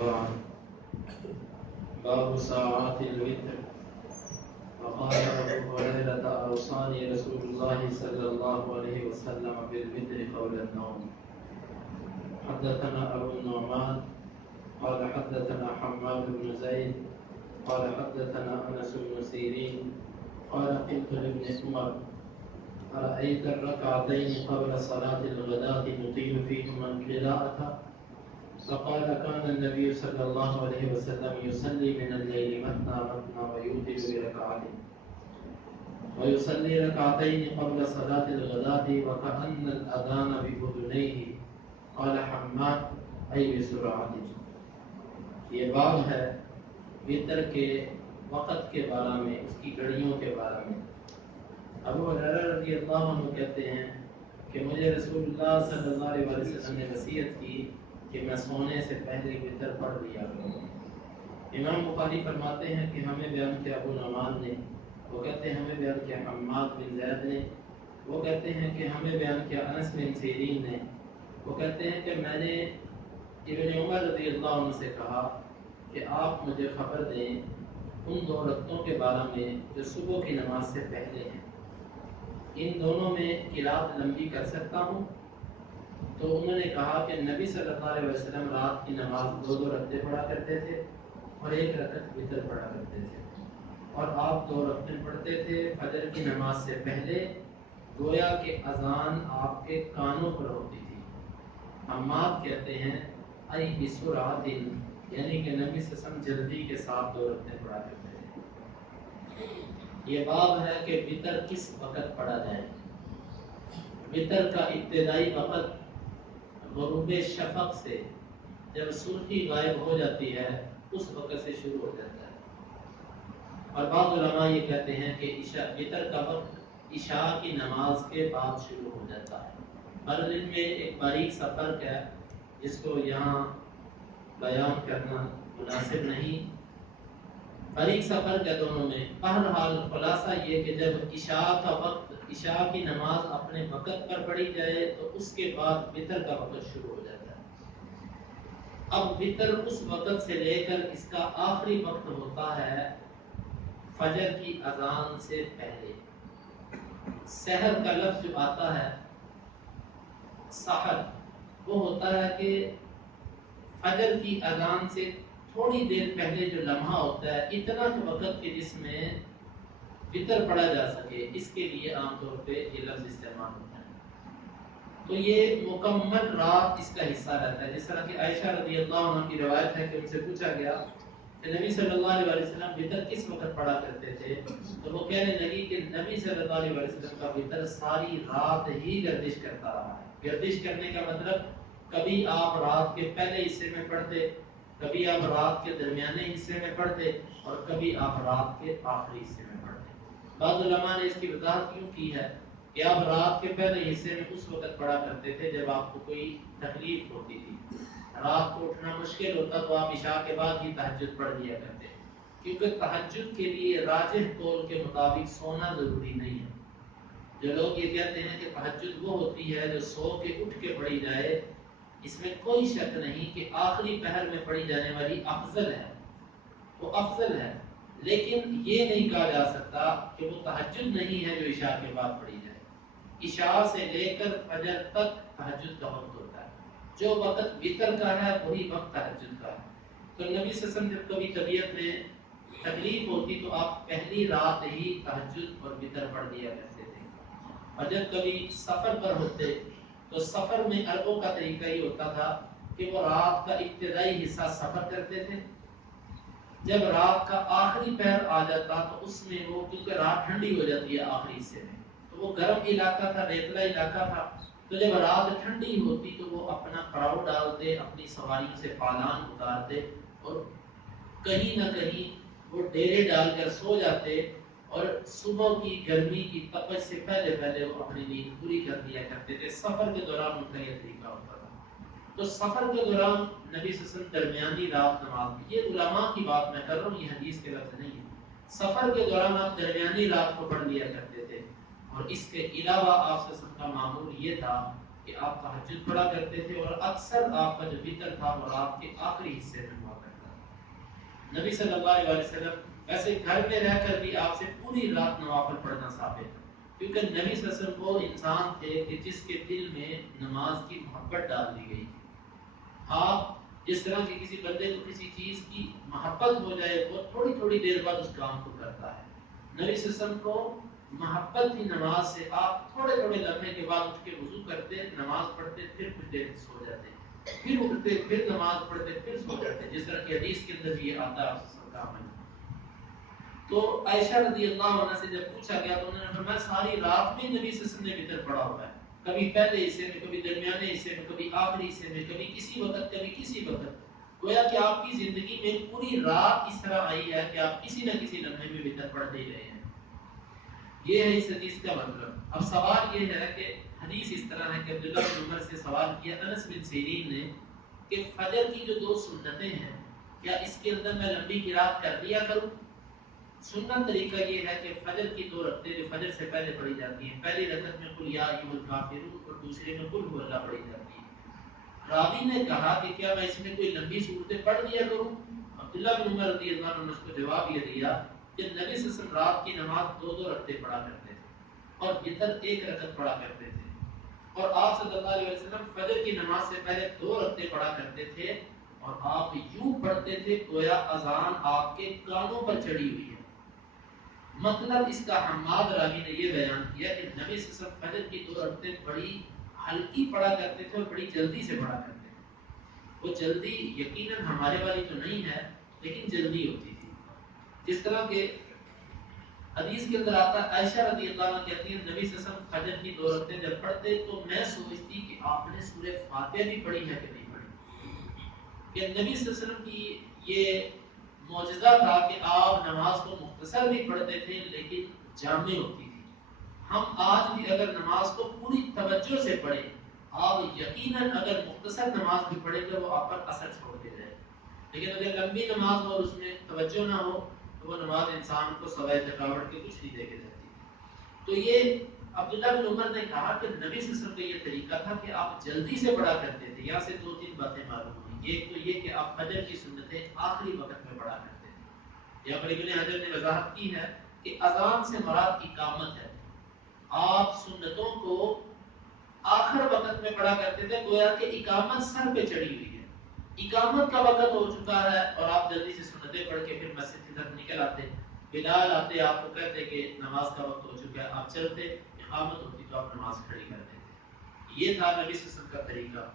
بعد باب ساعات الوتر. وقال أبو هريرة أوصاني رسول الله صلى الله عليه وسلم بالوتر قبل النوم. حدثنا أبو النعمان قال حدثنا حماد بن زيد قال حدثنا أنس بن سيرين قال قلت لابن عمر أرأيت الركعتين قبل صلاة الغداة نطيل فيهما القراءة؟ فقال كان النبي صلى الله عليه وسلم يصلي من الليل مثنى مثنى ويوتر بركعة ويصلي ركعتين قبل صلاة الغداة وكأن الأذان بأذنيه. قال حماد أي بسرعة. یہ باب ہے وتر کے وقت کے بارے میں، اس کی گھڑیوں کے بارے میں۔ ابو ہریرہ رضی اللہ عنہ کہتے ہیں کہ مجھے رسول اللہ صلی اللہ علیہ وسلم نے وصیت کی کہ میں سونے سے پہلے وتر پڑھ لیا کروں۔ امام بخاری فرماتے ہیں کہ ہمیں بیان کیا ابو نعمان نے، وہ کہتے ہیں ہمیں بیان کیا حماد بن زید نے، وہ کہتے ہیں کہ ہمیں بیان کیا انس بن سیرین نے، وہ کہتے ہیں کہ میں نے ابن عمر رضی اللہ عنہ سے کہا کہ آپ مجھے خبر دیں ان دو رکعتوں کے بارے میں جو صبح کی نماز سے پہلے ہیں، ان دونوں میں قرات لمبی کر سکتا ہوں؟ تو انہوں نے کہا کہ نبی صلی اللہ علیہ وسلم رات کی نماز دو رکعتیں پڑھا کرتے تھے اور ایک رکعت وتر پڑھا کرتے تھے، اور آپ دو رکعتیں پڑھتے تھے فجر کی نماز سے پہلے، گویا کہ اذان آپ کے کانوں پر ہوتی تھی۔ حماد کہتے ہیں ای بسرعۃ، یعنی کہ نبی صلی اللہ علیہ وسلم جلدی کے ساتھ دو رکعتیں پڑھا کرتے تھے۔ یہ باب ہے کہ وتر کس وقت پڑھا جائے۔ وتر کا ابتدائی وقت غروب شفق سے، جب سرخی غائب ہو جاتی ہے اس وقت سے شروع ہو جاتا ہے، اور بعض علماء یہ کہتے ہیں کہ وتر کا وقت عشاء کی نماز کے بعد شروع ہو جاتا ہے۔ ہر دن میں ایک باریک سا فرق ہے جس کو یہاں بیان کرنا مناسب نہیں، باریک سا فرق ہے دونوں میں۔ بہرحال خلاصہ یہ کہ جب عشاء کا وقت، عشاء کی نماز اپنے وقت پر پڑھی جائے تو اس کے بعد وتر کا وقت شروع ہو جاتا ہے۔ اب وتر اس وقت سے لے کر اس کا آخری وقت ہوتا ہے فجر کی اذان سے پہلے۔ سحر کا لفظ جو آتا ہے سحر، وہ ہوتا ہے کہ فجر کی اذان سے تھوڑی دیر پہلے جو لمحہ ہوتا ہے، اتنا وقت کہ جس میں وتر پڑھا جا سکے، اس کے لیے عام طور پہ یہ لفظ استعمال ہوتا ہے۔ تو یہ مکمل رات اس کا حصہ رہتا ہے، جس طرح کہ عائشہ رضی اللہ عنہ کی روایت ہے کہ ان سے پوچھا گیا کہ نبی صلی اللہ علیہ وسلم وتر کس وقت پڑھا کرتے تھے، تو وہ کہنے لگی کہ نبی صلی اللہ علیہ وسلم کا وتر ساری رات ہی گردش کرتا رہا ہے۔ گردش کرنے کا مطلب کبھی آپ رات کے پہلے حصے میں پڑھتے، کبھی آپ رات کے درمیانے حصے میں پڑھتے، اور کبھی آپ رات کے آخری حصے میں پڑھتے۔ بعض علماء نے اس کی وضاحت کیوں کی ہے کہ آپ رات کے پہلے حصے میں اس وقت پڑھا کرتے تھے جب آپ کو کوئی تکلیف ہوتی تھی، رات کو اٹھنا مشکل ہوتا تو آپ عشاء کے بعد ہی تہجد پڑھ لیا کرتے، کیونکہ تہجد کے لیے راجح قول کے مطابق سونا ضروری نہیں ہے۔ جو لوگ یہ کہتے ہیں کہ تہجد وہ ہوتی ہے جو سو کے اٹھ کے پڑھی جائے، اس میں کوئی شک نہیں کہ آخری پہر میں پڑھی جانے والی افضل ہے، وہ افضل ہے، لیکن یہ نہیں کہا جا سکتا کہ وہ تہجد نہیں ہے جو عشاء کے بعد پڑھی جائے۔ عشاء سے لے کر فجر تک تہجد کا وقت ہوتا ہے، جو وقت وتر کا ہے وہی وقت تہجد کا ہے۔ تو نبی صلی اللہ علیہ وسلم جب کبھی طبیعت میں تکلیف ہوتی تو آپ پہلی رات ہی تہجد اور وتر پڑھ دیا کرتے تھے، اور جب کبھی سفر پر ہوتے تو سفر میں عربوں کا طریقہ ہی ہوتا تھا کہ وہ رات کا ابتدائی حصہ سفر کرتے تھے، جب رات کا آخری پہر آ جاتا تو اس میں وہ، کیونکہ رات ٹھنڈی ہو جاتی ہے آخری حصے میں، تو وہ گرم علاقہ تھا، ریتلا علاقہ تھا، تو جب رات ٹھنڈی ہوتی تو وہ اپنا پڑاؤ ڈالتے، اپنی سواریوں سے پالان اتارتے اور کہیں نہ کہیں وہ ڈیرے ڈال کر سو جاتے، اور صبح کی گرمی کی تپش سے پہلے پہلے وہ اپنی نیند پوری کر دیا کرتے تھے۔ سفر کے دوران ان کا یہ طریقہ ہوتا تھا۔ تو سفر کے دوران نبی صلی اللہ علیہ وسلم درمیانی رات نماز، یہ علماء کی بات میں کر رہا ہوں، یہ حدیث کے لفظ نہیں ہے، سفر کے دوران آپ درمیانی رات کو پڑھ لیا کرتے تھے۔ اور اس کے علاوہ آپ صلی اللہ علیہ وسلم کا معمول یہ تھا کہ آپ تہجد پڑھا کرتے تھے اور اکثر آپ کا جو وتر تھا وہ رات کے آخری حصے میں ہوا کرتا تھا۔ نبی صلی اللہ علیہ وسلم ویسے گھر میں رہ کر بھی آپ سے پوری رات نوافل پڑھنا ثابت ہے، کیونکہ نبی صلی اللہ علیہ وسلم وہ انسان تھے کہ جس کے دل میں نماز کی محبت ڈال دی گئی تھی۔ آپ جس طرح کی کسی بندے کو کسی چیز کی محبت ہو جائے وہ تھوڑی تھوڑی دیر بعد اس کام کو کرتا ہے، نبی صلی اللہ علیہ وسلم کو محبت کی نماز سے آپ تھوڑے تھوڑے لمحے کے بعد اٹھ کے وضو کرتے، نماز پڑھتے، پھر کچھ دیر سو جاتے، پھر اٹھتے، پھر نماز پڑھتے، پھر سو جاتے، جس طرح کی حدیث کے اندر یہ آتا ہے کا عمل۔ تو عائشہ رضی اللہ عنہ سے جب پوچھا گیا تو انہوں نے فرمایا ساری رات میں نبی صلی اللہ علیہ وسلم نے وتر پڑھا ہوا ہے، کبھی پہلے حصے میں، کبھی درمیانے حصے میں، کبھی آخری حصے میں، کبھی کسی وقت، کبھی کسی وقت۔ گویا کہ آپ کی زندگی میں پوری رات اس طرح آئی ہے کہ آپ کسی نہ کسی لمحے میں وتر پڑھتے ہی رہے ہیں۔ یہ ہے اس حدیث کا مطلب۔ اب سوال یہ ہے کہ حدیث اس طرح ہے کہ عبداللہ بن عمر سے سوال کیا انس بن سیرین نے کہ فجر کی جو 2 سنتیں ہیں کیا اس کے اندر میں لمبی قرات کر لیا کروں؟ سنت طریقہ یہ ہے کہ فجر کی 2 رکعتیں جو فجر سے پہلے پڑھی جاتی ہیں، پہلی رکعت میں قل یا ایھا الکافرون اور دوسرے میں قل هو اللہ پڑھی جاتی ہے۔ راوی نے کہا کہ کیا میں اس میں کوئی لمبی صورتیں پڑھ لیا کروں؟ عبداللہ بن عمر رضی اللہ عنہ نے اس کو جواب یہ دیا کہ نبی صلی اللہ علیہ وسلم رات کی نماز 2 رکعتیں پڑھا کرتے تھے اور وتر 1 رکعت پڑھا کرتے تھے، اور آپ صلی اللہ علیہ وسلم فجر کی نماز سے پہلے 2 رکعتیں پڑھا کرتے تھے اور آپ یوں پڑھتے تھے گویا اذان آپ کے کانوں پر چڑھی ہوئی ہے۔ مطلب اس کا حماد راوی نے یہ بیان کیا کہ نبی صلی اللہ علیہ وسلم فجر کی 2 رکعتیں بڑی ہلکی پڑھا کرتے تھے اور بڑی جلدی سے پڑھا کرتے تھے۔ وہ جلدی یقیناً ہمارے والی تو نہیں ہے لیکن جلدی ہوتی تھی، جس طرح کہ حدیث کے اندر آتا ہے عائشہ رضی اللہ عنہ کہتی ہیں نبی صلی اللہ علیہ وسلم فجر کی 2 رکعتیں جب پڑھتے تو میں سوچتی کہ آپ نے سورہ فاتحہ بھی پڑھی ہے کہ نہیں پڑھی، کہ نبی صلی اللہ علیہ وسلم کی یہ معجزہ تھا کہ آپ نماز کو مختصر بھی پڑھتے تھے لیکن جامع ہوتی تھی۔ ہم آج بھی اگر نماز کو پوری توجہ سے پڑھیں، آپ یقیناً اگر مختصر نماز بھی پڑھیں گے وہ آپ پر اثر چھوڑ کے جائے، لیکن اگر لمبی نماز ہو اور اس میں توجہ نہ ہو تو وہ نماز انسان کو سوائے تھکاوٹ کے کچھ نہیں دے کے جاتی۔ تو یہ عبداللہ بن عمر نے کہا کہ نبی صلی اللہ علیہ وسلم کا یہ طریقہ تھا کہ آپ جلدی سے پڑھا کرتے تھے۔ یہاں سے 2-3 باتیں معلوم ہوئی، ایک تو یہ کہ آپ فجر کی سنتیں آخری وقت میں پڑھا کرتے تھے۔ یہاں پر ابن حجر نے وضاحت کی ہے کہ اذان سے مراد اقامت ہے، آپ سنتوں کو آخر وقت میں پڑھا کرتے تھے گویا کہ اقامت سر پہ چڑھی ہوئی ہے، اقامت کا وقت ہو چکا ہے اور آپ جلدی سے سنتیں پڑھ کے پھر مسجد کی طرف نکل آتے، بلال آتے آپ کو کہتے کہ نماز کا وقت ہو چکا ہے، آپ چلتے، اقامت ہوتی تو آپ نماز کھڑی کر دیتے۔ یہ تھا نبی صلی اللہ علیہ وسلم کا طریقہ۔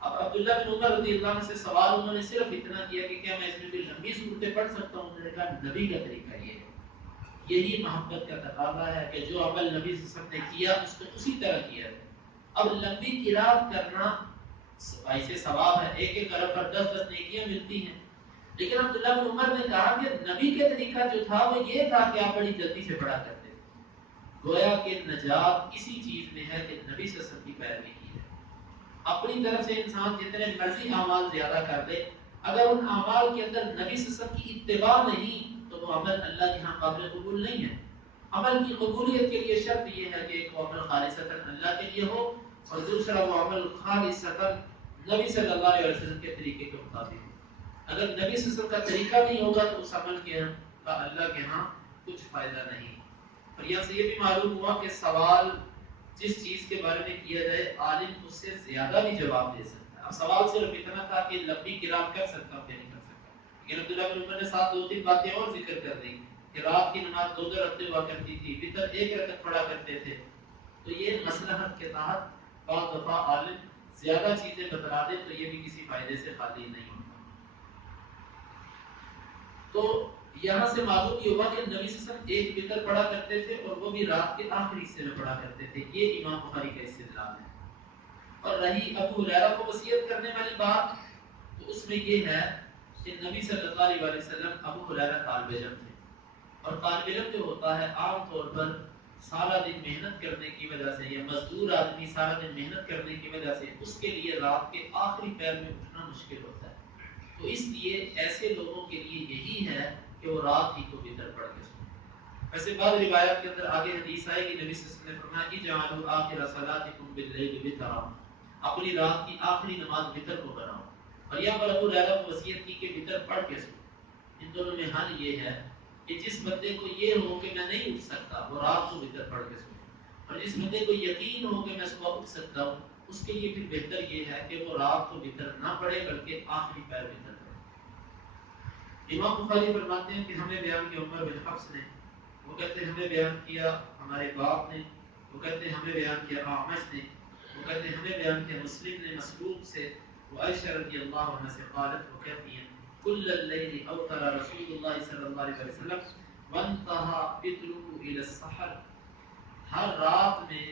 اب عبداللہ بن عمر رضی اللہ عنہ سے سوال انہوں نے صرف اتنا کیا کہ کیا میں اس میں کوئی لمبی صورتیں پڑھ سکتا ہوں؟ انہوں نے کہا نبی کا طریقہ یہ ہے، یہی محبت کا تقاضا ہے کہ جو عمل نبی صلی اللہ علیہ وسلم نے کیا اس کو اسی طرح کیا ہے۔ اب لمبی قرات کرنا ایسے ثواب ہے، ایک ایک عرب پر 10-10 نیکیاں ملتی ہیں، لیکن عبداللہ بن عمر نے کہا کہ نبی کا طریقہ جو تھا وہ یہ تھا کہ آپ بڑی جلدی سے پڑھا کرتے تھے۔ گویا کہ نجات اسی چیز میں ہے کہ نبی صلی اللہ علیہ وسلم کی پیروی کی ہے۔ اپنی طرف سے انسان جتنے مرضی اعمال زیادہ کر دے، اگر ان اعمال کے اندر نبی صلی اللہ علیہ وسلم کی اتباع نہیں تو وہ عمل اللہ کے ہاں قابل قبول نہیں ہے۔ عمل کی قبولیت کے لیے شرط یہ ہے کہ ایک وہ عمل خالصتاً اللہ کے لیے ہو اور دوسرا وہ عمل خالصتاً نبی صلی اللہ علیہ وسلم کے طریقے کے مطابق ہو۔ اگر نبی صلی اللہ علیہ وسلم کا طریقہ نہیں ہوگا تو اس عمل کے کا اللہ کے ہاں کچھ فائدہ نہیں۔ اور یہاں سے یہ بھی معلوم ہوا کہ سوال جس چیز کے بارے میں کیا جائے عالم اس سے زیادہ بھی جواب دے سکتا ہے۔ اب سوال صرف اتنا تھا کہ لمبی قرات کر سکتا ہوں کہ نہیں کر سکتا، لیکن عبداللہ بن عمر نے ساتھ 2-3 باتیں اور ذکر کر دی کہ رات کی نماز 2 رکعتیں ہوا کرتی تھی، وتر 1 رکعت پڑھا کرتے تھے۔ تو یہ مصلحت کے تحت بعض دفعہ عالم زیادہ چیزیں بتلا دے تو یہ بھی کسی فائدے سے خالی نہیں ہوتا۔ تو یہاں سے معلوم یہ ہوا کہ نبی صلی اللہ علیہ وسلم ایک وتر پڑھا کرتے تھے اور وہ بھی رات کے آخری حصے میں پڑھا کرتے تھے، یہ امام بخاری کا استدلال ہے۔ اور رہی ابو ہریرہ کو وصیت کرنے والی بات تو اس میں یہ ہے کہ نبی صلی اللہ علیہ وسلم ابو ہریرہ طالب علم تھے، اور طالب علم جو ہوتا ہے عام طور پر سارا دن محنت کرنے کی وجہ سے یا مزدور آدمی سارا دن محنت کرنے کی وجہ سے اس کے لیے رات کے آخری پہر میں اٹھنا مشکل ہوتا ہے، تو اس لیے ایسے لوگوں کے لیے یہی ہے کہ وہ رات ہی کو وتر پڑھ کے سوئیں۔ ویسے بعض روایات کے اندر آگے حدیث آئے کہ نبی صلی اللہ علیہ وسلم نے فرمایا کہ جعلوا آخر صلاتکم باللیل وترا، اپنی رات کی آخری نماز وتر کو بناؤ. اور یہاں پر ابو ہریرہ کو وصیت کی کہ وتر پڑھ کے سو. ان دونوں میں حل یہ ہے کہ جس بندے کو یہ ہو کہ میں نہیں اٹھ سکتا وہ رات کو وتر پڑھ کے سوئے، اور جس بندے کو یقین ہو کہ میں صبح اٹھ سکتا ہوں اس کے لیے پھر بہتر یہ ہے کہ وہ رات کو وتر نہ پڑھے بلکہ آخری پیر وتر پڑھے. امام بخاری فرماتے ہیں کہ ہمیں بیان کیا عمر بن حفص نے، وہ کہتے ہیں ہمیں بیان کیا ہمارے باپ نے، وہ کہتے ہیں ہمیں بیان کیا اعمش نے، وہ کہتے ہیں ہمیں بیان کیا مسلم نے مسروق سے، وہ عائشہ رضی اللہ عنہ سے قالت، وہ کہتی ہیں کل اللیل اوتر رسول اللہ صلی اللہ علیہ وسلم وانتہا وتره الى السحر، ہر رات میں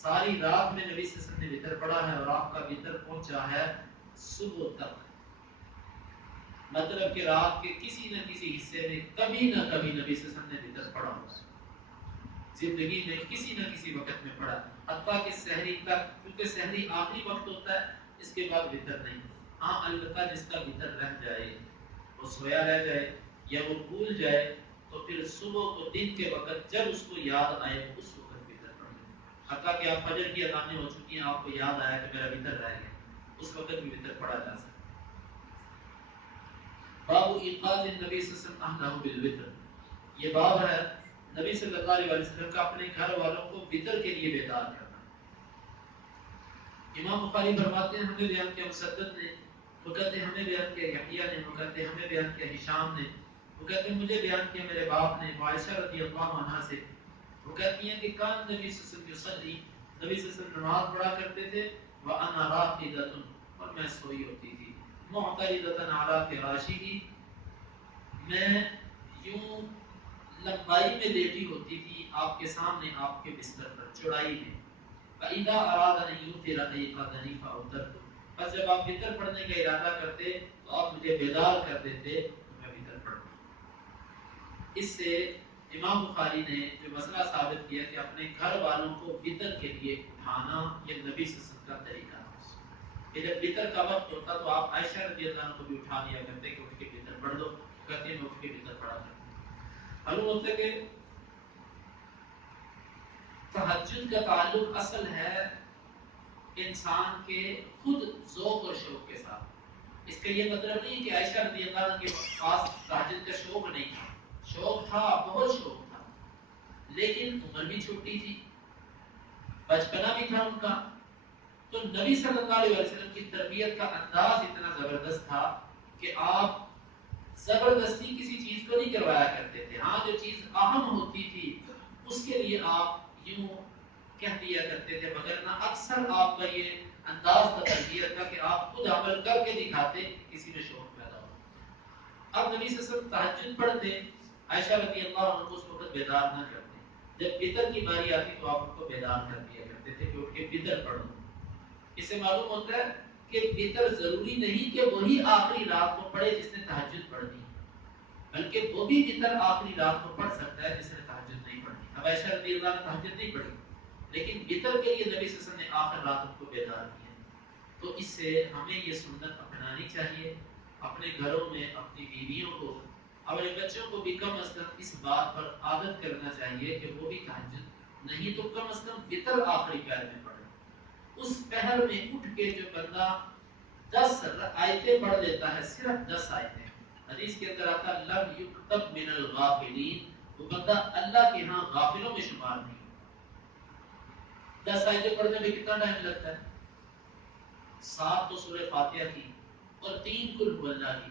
ساری رات میں نبی صلی اللہ علیہ وسلم نے وتر پڑھا ہے اور آپ کا وتر پہنچا ہے صبح تک. مطلب کہ رات کے کسی نہ کسی حصے میں کبھی نہ کبھی نبی صلی اللہ علیہ وسلم نے وتر پڑھا ہوگا، زندگی میں کسی نہ کسی وقت میں پڑھا، حتیٰ کہ سحری تک، کیونکہ سحری آخری وقت ہوتا ہے اس کے بعد وتر نہیں. ہاں البتہ جس کا وتر رہ جائے، وہ سویا رہ جائے یا وہ بھول جائے تو پھر صبح کو دن کے وقت جب اس کو یاد آئے اس وقت وتر پڑھ لیں. حتیٰ کہ آپ فجر کی اذانیں ہو چکی ہیں، آپ کو یاد آیا کہ میرا وتر رہ گیا، اس وقت بھی وتر پڑھا جا سکتا. باب ایقاظ النبی صلی اللہ علیہ وسلم بالوتر، یہ باب ہے نبی صلی اللہ علیہ وسلم کا اپنے گھر والوں کو وتر کے لیے بیدار کرنا. امام بخاری فرماتے ہیں ہمیں بیان کیا مسدد نے، وہ کہتے ہیں ہمیں بیان کیا یحییٰ نے، وہ کہتے ہیں ہمیں بیان کیا ہشام نے، وہ کہتے ہیں مجھے بیان کیا میرے باپ نے عائشہ رضی اللہ عنہا سے. وہ کہتی ہیں کہ کان نبی صلی اللہ علیہ وسلم نبی صلی اللہ علیہ وسلم نماز پڑھا کرتے تھے وانا راقدۃ، اور میں سوئی ہوتی تھی، معترضۃ علی فراشی، میں یوں لمبائی میں لیٹی ہوتی تھی آپ کے سامنے آپ کے بستر پر چوڑائی میں. فَإِذَا أَرَادَ أَن يُوتِرَ أَيْقَظَنِي فَأَوْتَرْتُ، بس جب آپ وتر پڑھنے کا ارادہ کرتے تو آپ مجھے بیدار کر دیتے تو میں وتر پڑھتا. اس سے امام بخاری نے جو مسئلہ ثابت کیا کہ اپنے گھر والوں کو وتر کے لیے اٹھانا یہ نبی صلی اللہ علیہ وسلم کا طریقہ ہے کہ جب وتر کا وقت ہوتا تو آپ عائشہ رضی اللہ عنہ کو بھی اٹھا دیا کرتے کہ اٹھ کے وتر پڑھ دو، کہتے ہیں میں اٹھ کے وتر پڑھا کرتے. معلوم ہوتا ہے کہ تہجد کا تعلق اصل ہے انسان کے خود ذوق اور شوق کے ساتھ. اس کا یہ مطلب نہیں کہ عائشہ رضی اللہ عنہ کے پاس تہجد کا شوق نہیں تھا، شوق تھا، بہت شوق تھا، لیکن عمر بھی چھوٹی تھی، بچپنا بھی تھا ان کا. تو نبی صلی اللہ علیہ وسلم کی تربیت کا انداز اتنا زبردست تھا کہ آپ زبردستی کسی چیز کو نہیں کروایا کرتے تھے. ہاں جو چیز اہم ہوتی تھی اس کے لیے آپ یوں کہہ دیا کرتے تھے، وگرنہ اکثر آپ کا یہ انداز تھا تربیت کا کہ آپ خود عمل کر کے دکھاتے، کسی میں شوق پیدا ہو. اب نبی صلی اللہ علیہ وسلم تہجد پڑھتے، عائشہ رضی اللہ عنہ کو اس وقت بیدار نہ کرتے، جب وتر کی باری آتی تو آپ کو بیدار کر دیا کرتے تھے کہ اٹھ کے وتر پڑھو. اس سے معلوم ہوتا ہے کہ وتر ضروری نہیں کہ وہی آخری رات کو پڑھے جس نے تہجد پڑھنی، بلکہ وہ بھی وتر آخری رات کو پڑھ سکتا ہے جس نے تہجد نہیں پڑھنی. اب عائشہ رضی اللہ عنہ تہجد نہیں پڑھی لیکن وتر کے لیے نبی صلی اللہ علیہ وسلم نے آخر رات ان کو بیدار کیا. تو اس سے ہمیں یہ سنت اپنانی چاہیے، اپنے گھروں میں اپنی بیویوں کو، اپنے بچوں کو بھی کم از کم اس بات پر عادت کرنا چاہیے کہ وہ بھی تہجد نہیں تو کم از کم وتر آخری پہر میں پڑھے. اس پہر میں اٹھ کے جو بندہ 10 آیتیں پڑھ لیتا ہے، صرف 10 آیتیں، حدیث کے اندر آتا ہے لم یکتب من الغافلین، وہ بندہ اللہ کے ہاں غافلوں میں شمار نہیں. 10 آیتیں پڑھنے میں کتنا ٹائم لگتا ہے؟ 7 تو سورہ فاتحہ کی اور 3 قل هو اللہ کی.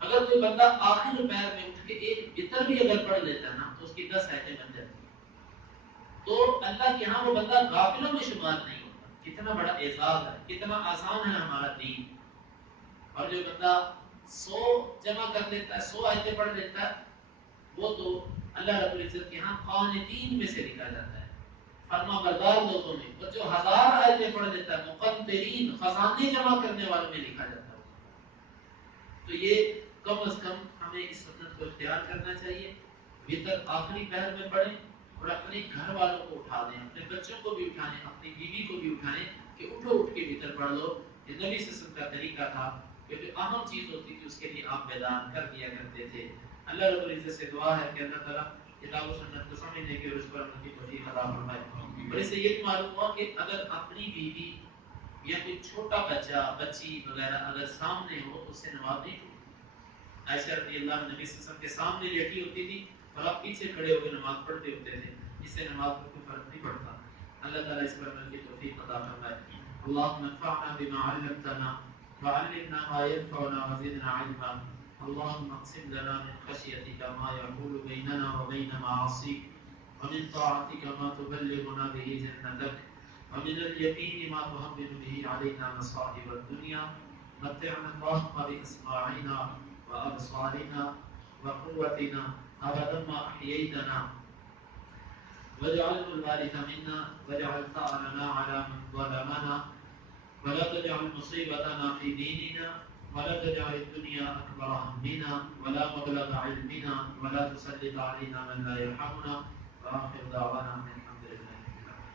اگر کوئی بندہ آخر پیر میں اٹھ کے ایک وتر بھی اگر پڑھ لیتا ہے نا تو اس کی 10 آیتیں بن جاتی ہیں. تو اللہ کے ہاں وہ بندہ غافلوں میں شمار نہیں ہوتا. کتنا بڑا اعزاز ہے، کتنا آسان ہے ہمارا دین. اور جو بندہ 100 جمع کر لیتا ہے، 100 آیتیں پڑھ لیتا ہے، وہ تو اللہ رب العزت کے ہاں قانتین میں سے لکھا جاتا ہے، فرما بردار لوگوں میں. اور جو 1000 آیتیں پڑھ لیتا ہے مقنطرین، خزانے جمع کرنے والوں میں لکھا جاتا ہے. تو یہ کم از کم ہمیں اس سنت کو اختیار کرنا چاہیے. وتر آخری پہر میں پڑھیں اور اپنے گھر والوں کو اٹھا دیں، اپنے بچوں کو بھی اٹھائیں، اپنی بیوی کو بھی اٹھائیں کہ اٹھو، اٹھ کے وتر پڑھ لو. یہ نبی صلی اللہ علیہ وسلم کا طریقہ تھا کہ جو اہم چیز ہوتی تھی اس کے لیے آپ بیدار کر دیا کرتے تھے. اللہ رب العزت سے دعا ہے کہ اللہ تعالیٰ کتاب و سنت کو سمجھنے کی اور اس پر عمل کی توفیق عطا فرمائے۔ اور اس سے یہ بھی معلوم ہوا کہ اگر اپنی بیوی یا کوئی چھوٹا بچہ بچی وغیرہ اگر سامنے ہو تو اس سے نماز نہیں ٹوٹتی۔ عائشہ رضی اللہ عنہا نبی صلی اللہ علیہ وسلم کے سامنے لیٹی ہوتی تھی اور آپ پیچھے کھڑے ہو کے نماز پڑھتے ہوتے تھے، اس سے نماز پر کوئی فرق نہیں پڑتا۔ اللہ تعالیٰ اس پر عمل کی توفیق عطا فرمائے۔ اللهم انفعنا بما علمتنا وعلمنا ما ينفعنا وزدنا علما۔ اللهم اقسم لنا من خشيتك ما يحول بيننا وبين معاصيك، ومن طاعتك ما تبلغنا به جنتك، ومن اليقين ما تهون به علينا مصائب الدنيا، متعنا اللهم بأسماعنا وأبصارنا وقوتنا أبدا ما أحييتنا، واجعله الوارث منا، واجعل ثأرنا على من ظلمنا، ولا تجعل مصيبتنا في ديننا، ولا تجعل الدنيا أكبر همنا ولا مبلغ علمنا، ولا تسلط علينا من لا يرحمنا، وآخر دعوانا